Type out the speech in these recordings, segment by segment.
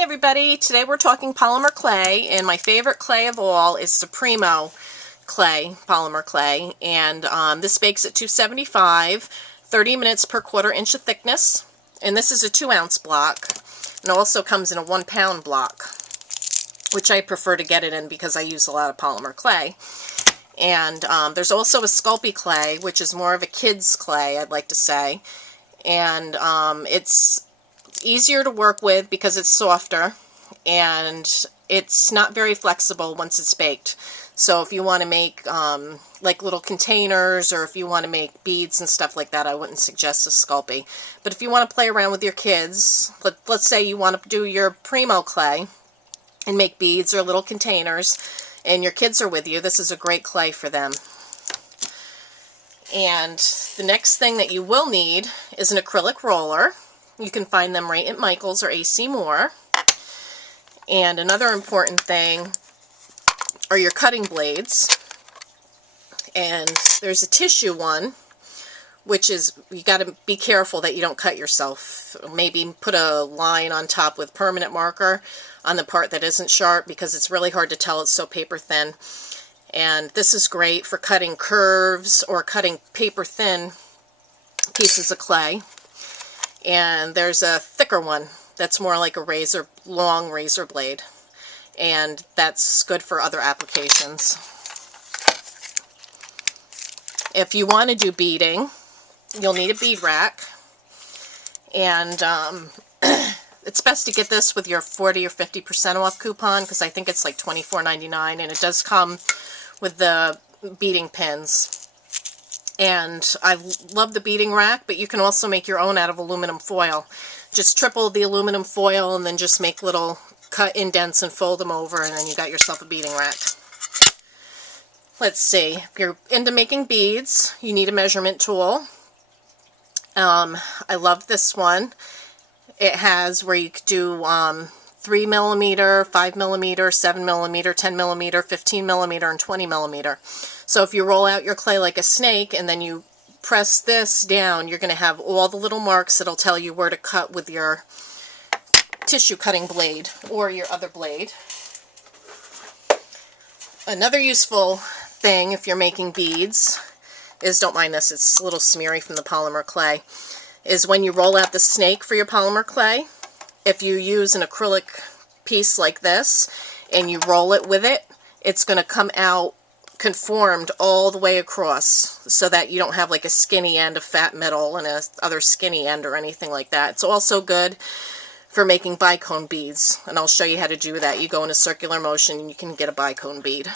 Hi everybody, today we're talking polymer clay, and my favorite clay of all is Supremo clay, polymer clay, and this bakes at 275, 30 minutes per 1/4 inch of thickness, and this is a 2-ounce block, and it also comes in a 1-pound block, which I prefer to get it in because I use a lot of polymer clay. And there's also a Sculpey clay, which is more of a kid's clay, I'd like to say, and it's easier to work with because it's softer, and it's not very flexible once it's baked. So if you want to make like little containers, or if you want to make beads and stuff like that, I wouldn't suggest a Sculpey. But if you want to play around with your kids, let's say you want to do your Primo clay and make beads or little containers, and your kids are with you, this is a great clay for them. And the next thing that you will need is an acrylic roller. You can find them right at Michael's or AC Moore. And another important thing are your cutting blades. And there's a tissue one, which is, you got to be careful that you don't cut yourself. Maybe put a line on top with permanent marker on the part that isn't sharp, because it's really hard to tell, it's so paper thin. And this is great for cutting curves or cutting paper thin pieces of clay. And there's a thicker one that's more like a long razor blade, and that's good for other applications. If you want to do beading, you'll need a bead rack, and it's best to get this with your 40 or 50% off coupon, because I think it's like $24.99, and it does come with the beading pins. And I love the beading rack, but you can also make your own out of aluminum foil. Just triple the aluminum foil and then just make little cut indents and fold them over, and then you got yourself a beading rack. Let's see, if you're into making beads, you need a measurement tool. I love this one. It has where you could do 3mm, 5mm, 7mm, 10mm, 15mm, and 20mm. So if you roll out your clay like a snake and then you press this down, you're going to have all the little marks that'll tell you where to cut with your tissue cutting blade or your other blade. Another useful thing if you're making beads is, don't mind this, it's a little smeary from the polymer clay, is when you roll out the snake for your polymer clay, if you use an acrylic piece like this and you roll it with it, it's going to come out conformed all the way across, so that you don't have like a skinny end of fat metal and a other skinny end or anything like that. It's also good for making bicone beads, and I'll show you how to do that. You go in a circular motion and you can get a bicone bead.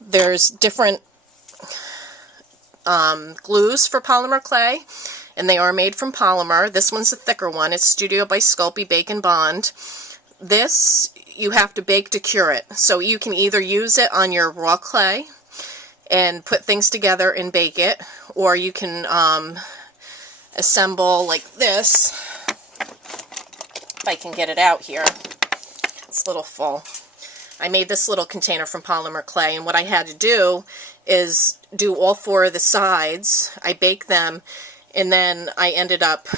There's different glues for polymer clay, and they are made from polymer. This one's a thicker one. It's Studio by Sculpey Bake and Bond. This you have to bake to cure it. So you can either use it on your raw clay and put things together and bake it, or you can assemble like this. If I can get it out here. It's a little full. I made this little container from polymer clay, and what I had to do is do all 4 of the sides. I baked them, and then I ended up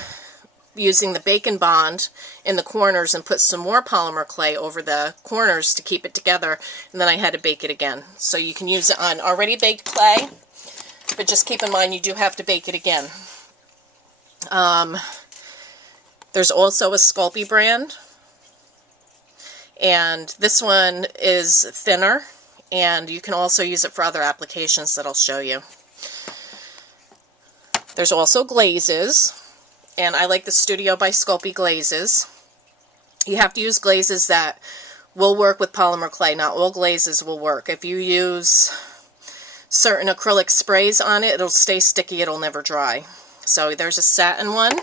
using the Bake and Bond in the corners and put some more polymer clay over the corners to keep it together, and then I had to bake it again. So you can use it on already baked clay, but just keep in mind you do have to bake it again. There's also a Sculpey brand, and this one is thinner, and you can also use it for other applications that I'll show you. There's also glazes, and I like the Studio by Sculpey glazes. You have to use glazes that will work with polymer clay. Not all glazes will work. If you use certain acrylic sprays on it, it'll stay sticky, it'll never dry. So there's a satin one,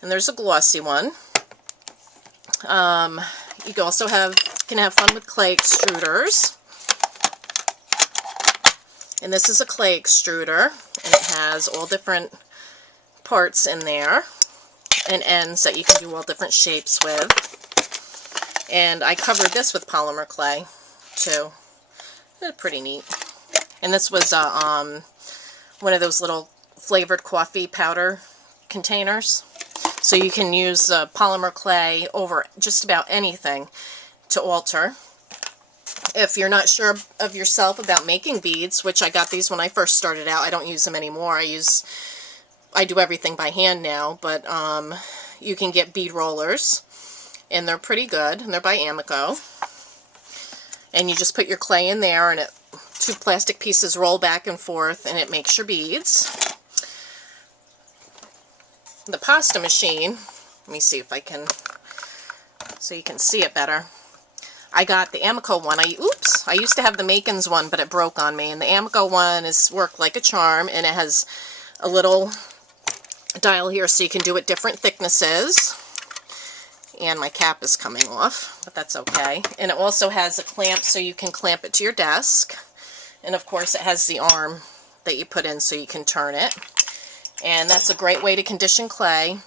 and there's a glossy one. You can also can have fun with clay extruders. And this is a clay extruder, and it has all different parts in there and ends that you can do all different shapes with. And I covered this with polymer clay too. They're pretty neat. And this was one of those little flavored coffee powder containers. So you can use polymer clay over just about anything to alter. If you're not sure of yourself about making beads, which I got these when I first started out, I don't use them anymore. I do everything by hand now, but you can get bead rollers, and they're pretty good, and they're by Amico. And you just put your clay in there, and two plastic pieces roll back and forth, and it makes your beads. The pasta machine, let me see if I can, so you can see it better. I got the Amico one. I used to have the Makin's one, but it broke on me. And the Amico one is worked like a charm, and it has a little dial here so you can do it different thicknesses. And my cap is coming off, but that's okay. And it also has a clamp so you can clamp it to your desk. And of course it has the arm that you put in so you can turn it. And that's a great way to condition clay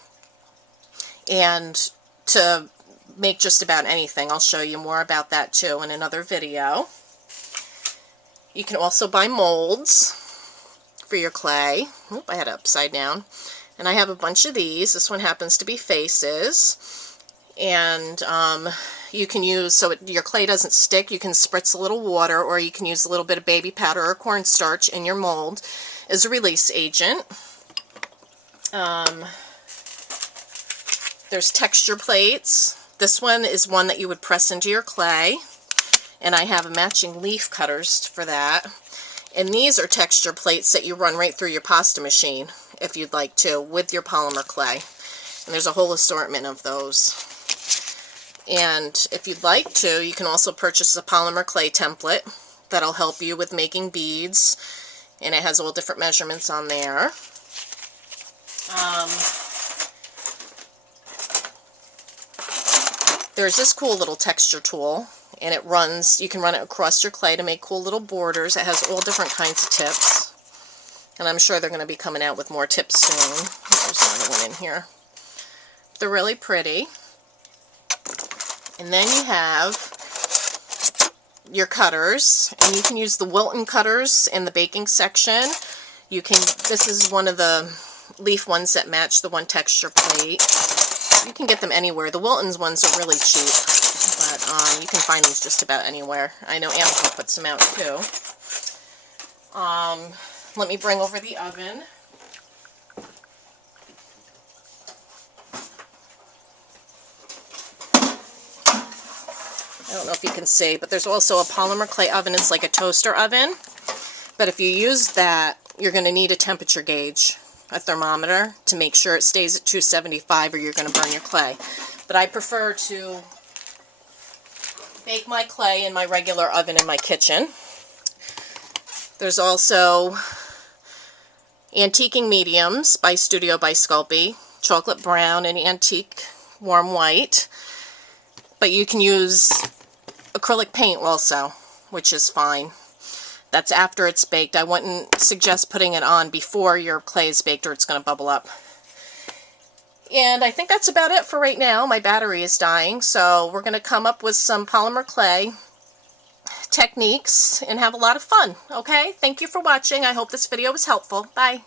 and to make just about anything. I'll show you more about that too in another video. You can also buy molds for your clay. Oop, I had it upside down. And I have a bunch of these. This one happens to be faces. And you can use, so your clay doesn't stick, you can spritz a little water, or you can use a little bit of baby powder or cornstarch in your mold as a release agent. There's texture plates. This one is one that you would press into your clay, and I have matching leaf cutters for that. And these are texture plates that you run right through your pasta machine, if you'd like to, with your polymer clay. And there's a whole assortment of those. And if you'd like to, you can also purchase a polymer clay template that'll help you with making beads, and it has all different measurements on there. There's this cool little texture tool, and it runs, you can run it across your clay to make cool little borders. It has all different kinds of tips, and I'm sure they're going to be coming out with more tips soon. There's another one in here. They're really pretty. And then you have your cutters, and you can use the Wilton cutters in the baking section. This is one of the leaf ones that match the one texture plate. You can get them anywhere. The Wilton's ones are really cheap, but you can find these just about anywhere. I know Amico puts them out too. Let me bring over the oven. I don't know if you can see, but there's also a polymer clay oven. It's like a toaster oven. But if you use that, you're going to need a temperature gauge, a thermometer, to make sure it stays at 275 or you're going to burn your clay. But I prefer to bake my clay in my regular oven in my kitchen. There's also Antiquing Mediums by Studio by Sculpey, chocolate brown and antique warm white. But you can use acrylic paint also, which is fine. That's after it's baked. I wouldn't suggest putting it on before your clay is baked or it's going to bubble up. And I think that's about it for right now. My battery is dying, so we're going to come up with some polymer clay techniques and have a lot of fun. Okay? Thank you for watching. I hope this video was helpful. Bye.